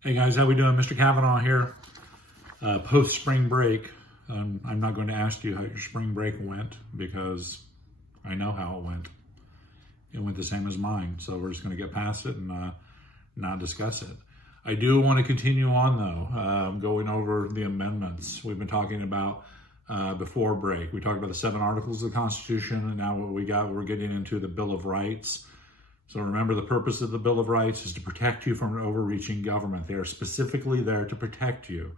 Hey guys, how we doing? Mr. Kavanaugh here. Post spring break. I'm not going to ask you how your spring break went because I know how it went. It went the same as mine, so we're just going to get past it and not discuss it. I do want to continue on though, going over the amendments we've been talking about before break. We talked about the 7 articles of the Constitution, and now we're getting into the Bill of Rights. So remember, the purpose of the Bill of Rights is to protect you from an overreaching government. They are specifically there to protect you.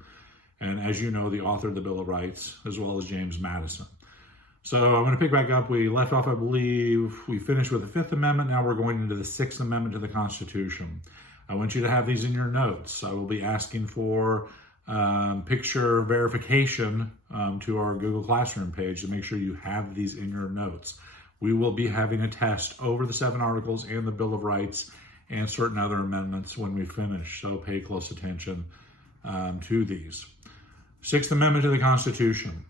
And as you know, the author of the Bill of Rights, as well as James Madison. So I'm going to pick back up. We left off, I believe, we finished with the 5th Amendment. Now we're going into the 6th Amendment to the Constitution. I want you to have these in your notes. I will be asking for picture verification to our Google Classroom page to make sure you have these in your notes. We will be having a test over the 7 articles and the Bill of Rights and certain other amendments when we finish, so pay close attention to these. 6th Amendment to the Constitution.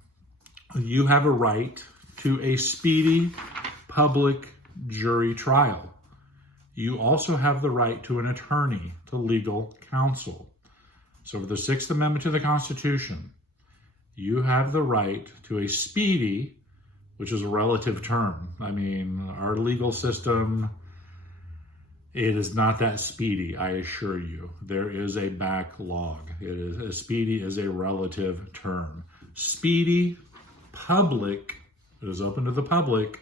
You have a right to a speedy public jury trial. You also have the right to an attorney, to legal counsel. So for the 6th Amendment to the Constitution, you have the right to a speedy, which is a relative term. I mean, our legal system, it is not that speedy, I assure you. There is a backlog. Speedy is a relative term. Speedy, public, it is open to the public,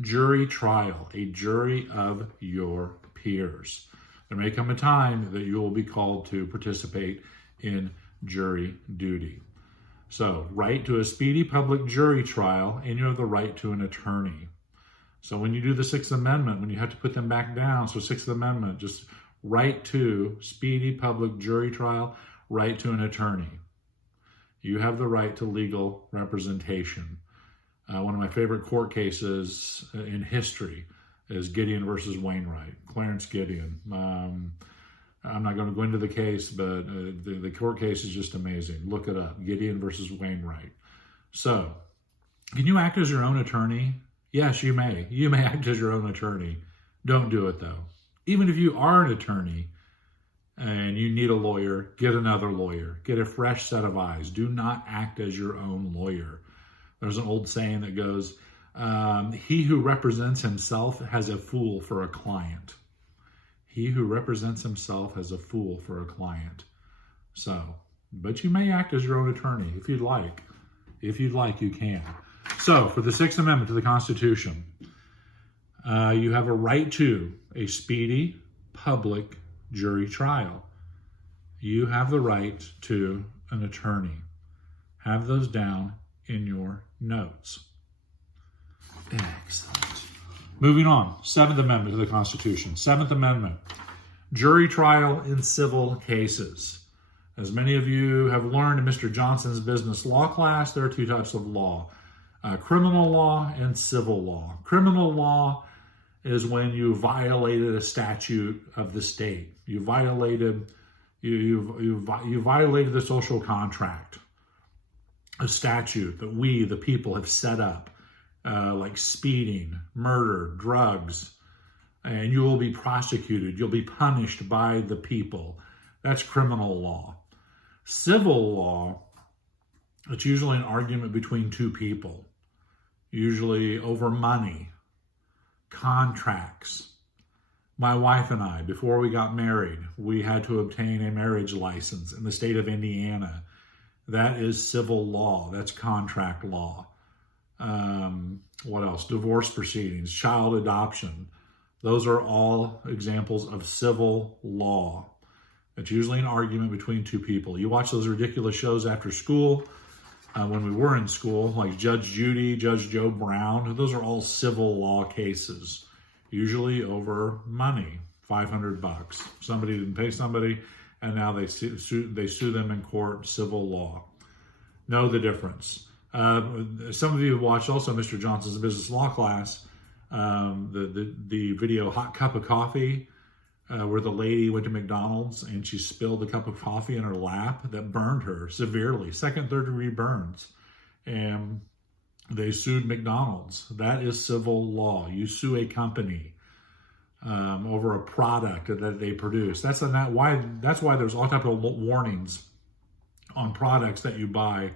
jury trial, a jury of your peers. There may come a time that you will be called to participate in jury duty. So, right to a speedy public jury trial, and you have the right to an attorney. So when you do the 6th Amendment, when you have to put them back down, so 6th Amendment, just right to speedy public jury trial, right to an attorney. You have the right to legal representation. One of my favorite court cases in history is Gideon versus Wainwright, Clarence Gideon. I'm not going to go into the case, but the court case is just amazing. Look it up, Gideon versus Wainwright. So, can you act as your own attorney? Yes, you may. You may act as your own attorney. Don't do it, though. Even if you are an attorney and you need a lawyer, get another lawyer. Get a fresh set of eyes. Do not act as your own lawyer. There's an old saying that goes, he who represents himself has a fool for a client. He who represents himself has a fool for a client. So, but you may act as your own attorney if you'd like. If you'd like, you can. So, for the 6th Amendment to the Constitution, you have a right to a speedy public jury trial. You have the right to an attorney. Have those down in your notes. Excellent. Moving on, 7th Amendment to the Constitution. 7th Amendment, jury trial in civil cases. As many of you have learned in Mr. Johnson's business law class, there are 2 types of law, criminal law and civil law. Criminal law is when you violated a statute of the state. You violated the social contract, a statute that we, the people, have set up. Like speeding, murder, drugs, and you will be prosecuted. You'll be punished by the people. That's criminal law. Civil law, it's usually an argument between 2 people, usually over money, contracts. My wife and I, before we got married, we had to obtain a marriage license in the state of Indiana. That is civil law. That's contract law. What else? Divorce proceedings, child adoption. Those are all examples of civil law. It's usually an argument between 2 people. You watch those ridiculous shows after school, when we were in school, like Judge Judy, Judge Joe Brown. Those are all civil law cases, usually over money, $500. Somebody didn't pay somebody, and now they sue them in court, civil law. Know the difference. Some of you have watched also Mr. Johnson's business law class, the video Hot Cup of Coffee, where the lady went to McDonald's and she spilled a cup of coffee in her lap that burned her severely, 2nd, 3rd degree burns. And they sued McDonald's. That is civil law. You sue a company. over a product that they produce. That's why there's all type of warnings on products that you buy,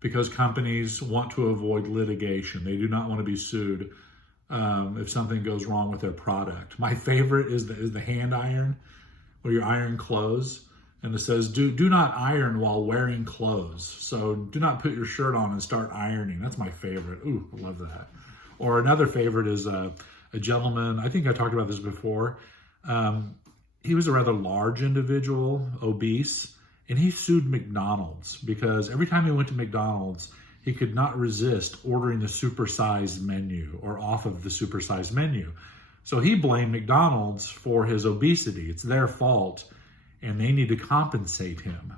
because companies want to avoid litigation. They do not want to be sued if something goes wrong with their product. My favorite is the hand iron, where you iron clothes, and it says do not iron while wearing clothes. So do not put your shirt on and start ironing. That's my favorite. Ooh, I love that. Or another favorite is a gentleman, I think I talked about this before. He was a rather large individual, obese, and he sued McDonald's because every time he went to McDonald's, he could not resist ordering the supersized menu or off of the supersized menu. So he blamed McDonald's for his obesity. It's their fault, and they need to compensate him.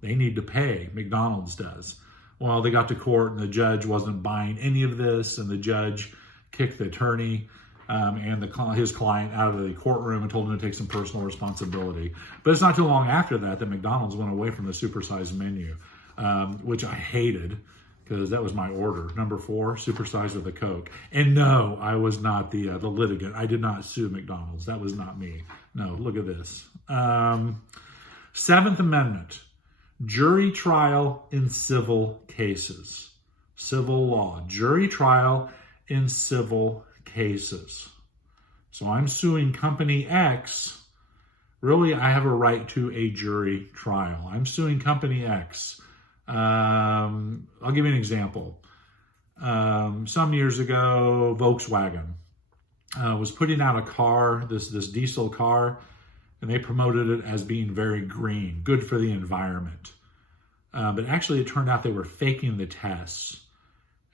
They need to pay. McDonald's does. Well, they got to court, and the judge wasn't buying any of this, and the judge kicked the attorney and his client out of the courtroom and told him to take some personal responsibility. But it's not too long after that McDonald's went away from the supersized menu, which I hated because that was my order. Number 4, supersized with a Coke. And no, I was not the litigant. I did not sue McDonald's. That was not me. No, look at this. 7th Amendment, jury trial in civil cases. Civil law, jury trial in civil cases. So I'm suing Company X. Really, I have a right to a jury trial. I'm suing Company X. I'll give you an example. Some years ago, Volkswagen was putting out a car, this diesel car, and they promoted it as being very green, good for the environment. But actually, it turned out they were faking the tests.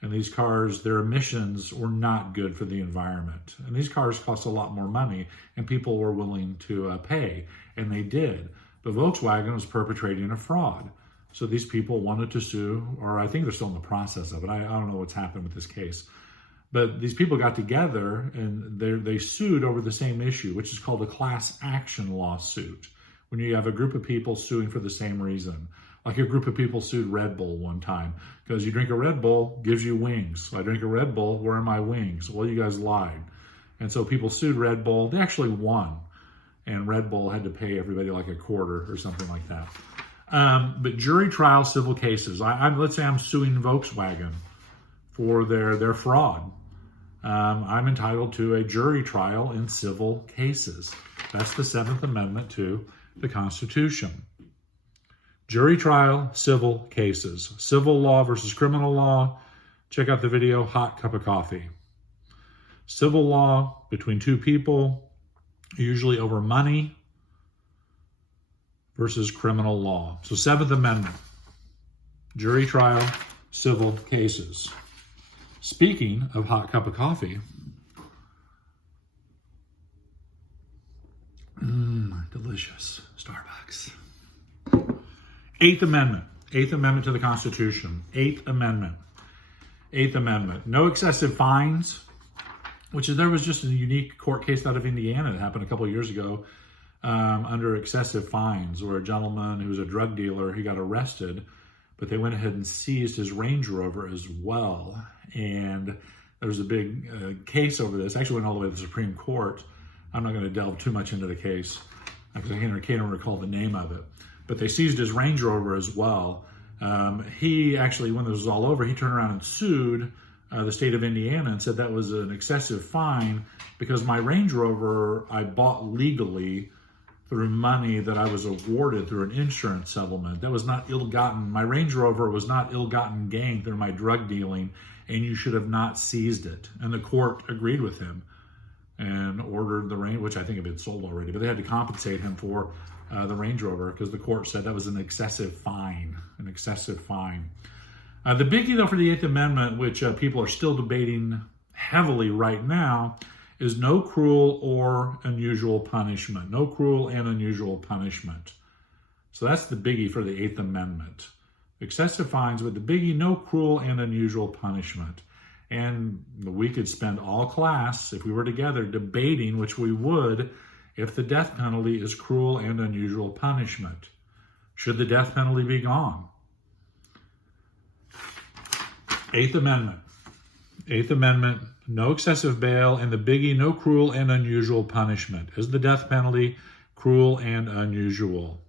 And these cars, their emissions were not good for the environment. And these cars cost a lot more money, and people were willing to pay, and they did. But Volkswagen was perpetrating a fraud. So these people wanted to sue, or I think they're still in the process of it. I don't know what's happened with this case. But these people got together, and they sued over the same issue, which is called a class action lawsuit, when you have a group of people suing for the same reason. Like a group of people sued Red Bull one time because you drink a Red Bull, gives you wings. So I drink a Red Bull, where are my wings? Well, you guys lied. And so people sued Red Bull. They actually won. And Red Bull had to pay everybody like a quarter or something like that. But jury trial civil cases. Let's say I'm suing Volkswagen for their fraud. I'm entitled to a jury trial in civil cases. That's the 7th Amendment to the Constitution. Jury trial, civil cases. Civil law versus criminal law. Check out the video, Hot Cup of Coffee. Civil law between two people, usually over money, versus criminal law. So 7th Amendment, jury trial, civil cases. Speaking of hot cup of coffee, delicious, Starbucks. 8th Amendment. 8th Amendment to the Constitution. 8th Amendment. 8th Amendment. No excessive fines, there was just a unique court case out of Indiana that happened a couple of years ago under excessive fines, where a gentleman who was a drug dealer, he got arrested, but they went ahead and seized his Range Rover as well. And there was a big case over this. Actually went all the way to the Supreme Court. I'm not going to delve too much into the case because I can't recall the name of it. But they seized his Range Rover as well. He actually, when this was all over, he turned around and sued the state of Indiana and said that was an excessive fine because my Range Rover I bought legally through money that I was awarded through an insurance settlement. That was not ill-gotten. My Range Rover was not ill-gotten gain through my drug dealing, and you should have not seized it. And the court agreed with him and ordered the Range, which I think had been sold already, but they had to compensate him for the Range Rover because the court said that was an excessive fine, The biggie, though, for the 8th Amendment, which people are still debating heavily right now, is no cruel or unusual punishment. No cruel and unusual punishment. So that's the biggie for the 8th Amendment. Excessive fines, but the biggie, no cruel and unusual punishment. And we could spend all class, if we were together, debating, which we would, if the death penalty is cruel and unusual punishment. Should the death penalty be gone? 8th Amendment. Eighth Amendment, no excessive bail, and the biggie, no cruel and unusual punishment. Is the death penalty cruel and unusual?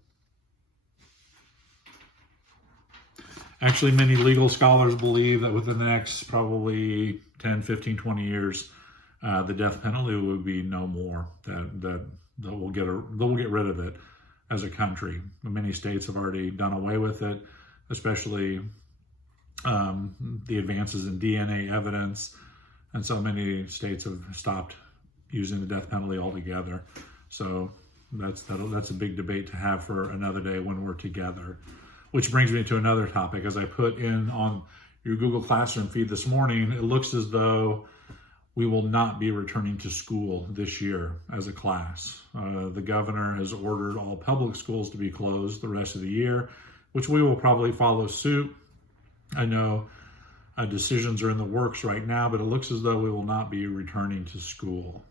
Actually, many legal scholars believe that within the next probably 10, 15, 20 years, the death penalty will be no more, that we'll get rid of it as a country. Many states have already done away with it, especially the advances in DNA evidence, and so many states have stopped using the death penalty altogether. So that's a big debate to have for another day when we're together. Which brings me to another topic. As I put in on your Google Classroom feed this morning, it looks as though we will not be returning to school this year as a class. The governor has ordered all public schools to be closed the rest of the year, which we will probably follow suit. I know decisions are in the works right now, but it looks as though we will not be returning to school.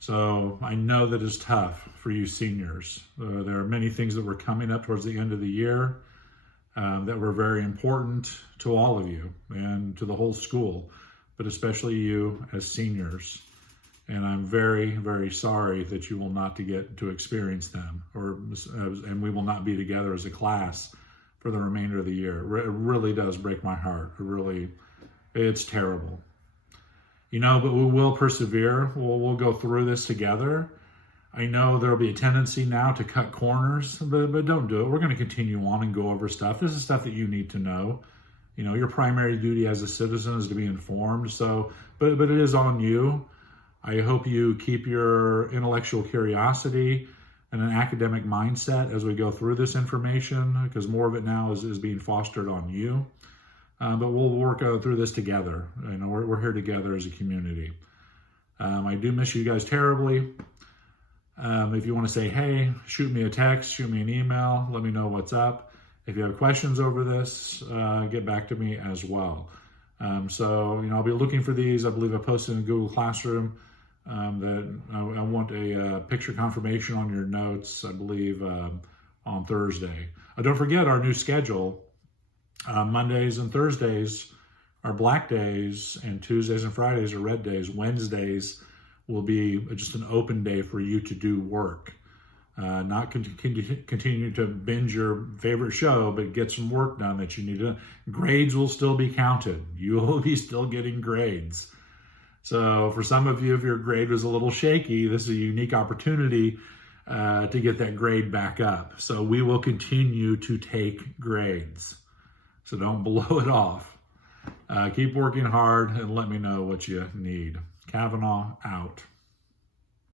So I know that is tough for you seniors. There are many things that were coming up towards the end of the year that were very important to all of you and to the whole school, but especially you as seniors. And I'm very, very sorry that you will not get to experience them, and we will not be together as a class for the remainder of the year. It really does break my heart. It's terrible. But we will persevere. We'll go through this together. I know there'll be a tendency now to cut corners, but don't do it. We're going to continue on and go over stuff. This is stuff that you need to know. Your primary duty as a citizen is to be informed. So, but it is on you. I hope you keep your intellectual curiosity and an academic mindset as we go through this information, because more of it now is being fostered on you. But we'll work through this together. We're here together as a community. I do miss you guys terribly. If you want to say, hey, shoot me a text, shoot me an email, let me know what's up. If you have questions over this, get back to me as well. I'll be looking for these. I believe I posted in Google Classroom that I want a picture confirmation on your notes, I believe, on Thursday. Don't forget our new schedule. Mondays and Thursdays are black days, and Tuesdays and Fridays are red days. Wednesdays will be just an open day for you to do work. Not continue to binge your favorite show, but get some work done that you need to. Grades will still be counted. You will be still getting grades. So for some of you, if your grade was a little shaky, this is a unique opportunity to get that grade back up. So we will continue to take grades. So don't blow it off. Keep working hard and let me know what you need. Kavanaugh out.